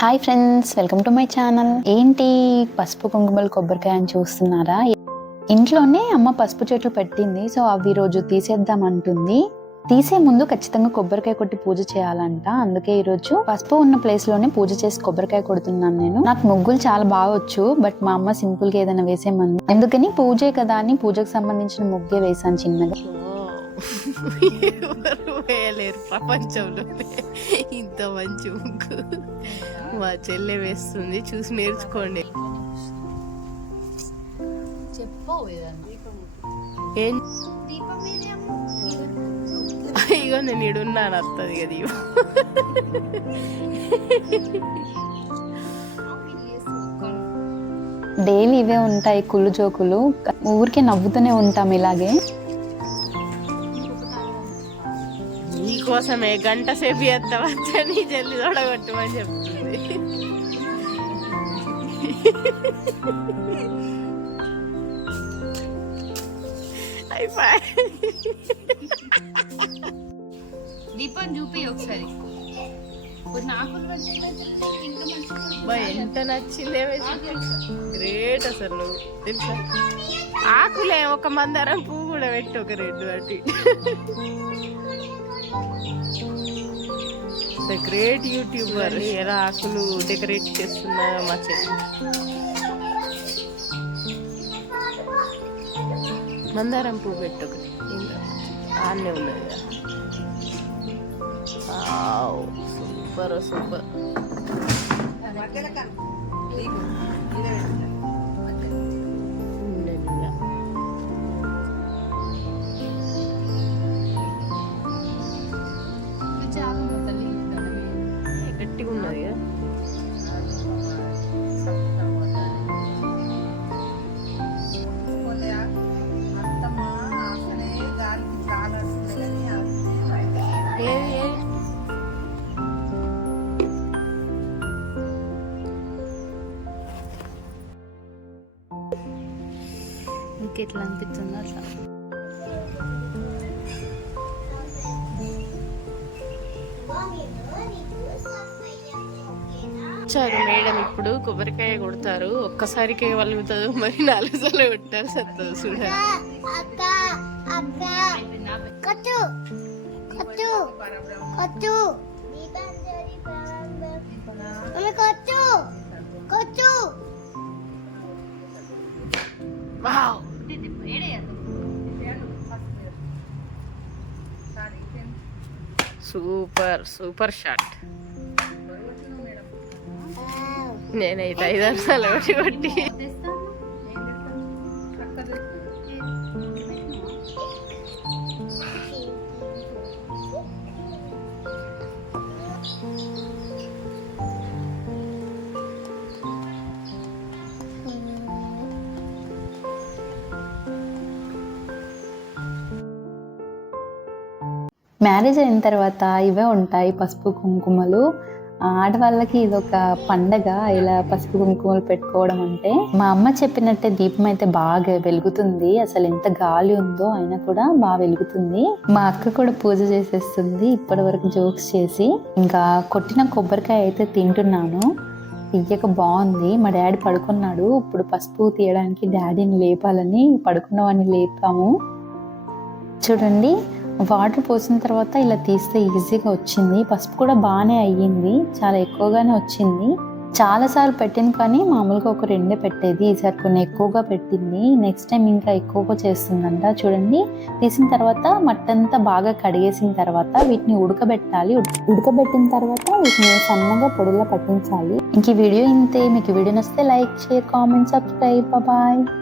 Hi friends welcome to my channel ఏంటి పసుపు కుంకుమలు కొబ్బరికాయ అని చూస్తున్నారా? ఇంట్లోనే అమ్మ పసుపు చెట్లు పెట్టింది సో అవి రోజు తీసేద్దాం అంటుంది. తీసే ముందు ఖచ్చితంగా కొబ్బరికాయ కొట్టి పూజ చేయాలంట. అందుకే ఈ రోజు పసుపు ఉన్న ప్లేస్లోనే పూజ చేసి కొబ్బరికాయ కొడుతున్నాను నేను. నాకు ముగ్గులు చాలా బాగా వచ్చు బట్ మా అమ్మ సింపుల్గా ఏదైనా వేసేమంది ఎందుకని? పూజే కదా అని పూజకు సంబంధించిన ముగ్గే వేసాను చిన్నగా. ఎవరు వేయలేరు ప్రపంచంలో. ఇంత మంచి ముగ్గు మా చెల్లె వేస్తుంది. చూసి నేర్చుకోండి. ఏం? ఇగో నేను ఇడున్నాను వస్తుంది కదా ఇవ్వ. డైలీ ఇవే ఉంటాయి కుళ్ళు జోకులు. ఊరికే నవ్వుతూనే ఉంటాం ఇలాగే. నీకోసమే గంట సేపు చేస్తావచ్చా నీ జల్ది తొడగొట్టమని చెప్తుంది. అయిపోయి దీపం చూపి ఒకసారి. ఎంత నచ్చిందే గ్రేట్ అసలు తెలుసా? ఆకులే ఒక మందారం పువ్వు కూడా పెట్టి ఒక రెండు అటు గ్రేట్ యూట్యూబర్ ఎలా ఆకులు డెకరేట్ చేస్తున్నారో మా చెల్లి. మందారం పువ్వు పెట్టు ఒకటి ఆన్నే ఉన్నది కదా. Super super. మీకు ఎట్లా అనిపిస్తుందో అట్లా? వచ్చారు మేడం ఇప్పుడు కొబ్బరికాయ కొడతారు. ఒక్కసారికే వలుగుతుంది మరి నాలుగు సార్లు కొట్టారు సత్తదు చూడాలి అక్క అక్క కొట్టు కొట్టు కొట్టు. Super super shot. నేనైతే ఐదారు సార్లు ఒకటి కొట్టి మ్యారేజ్ అయిన తర్వాత ఇవే ఉంటాయి పసుపు కుంకుమలు. ఆడవాళ్ళకి ఇదొక పండగ. ఇలా పసుపు కుంకుమలు పెట్టుకోవడం అంటే మా అమ్మ చెప్పినట్టే దీపం అయితే బాగా వెలుగుతుంది. అసలు ఎంత గాలి ఉందో అయినా కూడా బాగా వెలుగుతుంది. మా అక్క కూడా పూజ చేసేస్తుంది. ఇప్పటి వరకు జోక్స్ చేసి ఇంకా కొట్టిన కొబ్బరికాయ అయితే తింటున్నాను. ఇయ్యక బాగుంది. మా డాడీ పడుకున్నాడు. ఇప్పుడు పసుపు తీయడానికి డాడీని లేపాలని పడుకున్నవాడిని లేపాము. చూడండి. వాటర్ పోసిన తర్వాత ఇలా తీస్తే ఈజీగా వచ్చింది. పసుపు కూడా బాగానే అయ్యింది. చాలా ఎక్కువగానే వచ్చింది. చాలాసార్లు పెట్టింది కానీ మామూలుగా ఒక రెండే పెట్టేది. ఈసారి కొన్ని ఎక్కువగా పెట్టింది. నెక్స్ట్ టైం ఇంకా ఎక్కువగా చేస్తుందంట. చూడండి. తీసిన తర్వాత మట్టంతా బాగా కడిగేసిన తర్వాత వీటిని ఉడకబెట్టాలి. ఉడకబెట్టిన తర్వాత వీటిని సన్నగా పొడిలో పట్టించాలి. ఇంక ఈ వీడియో ఇంతే. మీకు వీడియో నచ్చితే like share comment subscribe. Bye.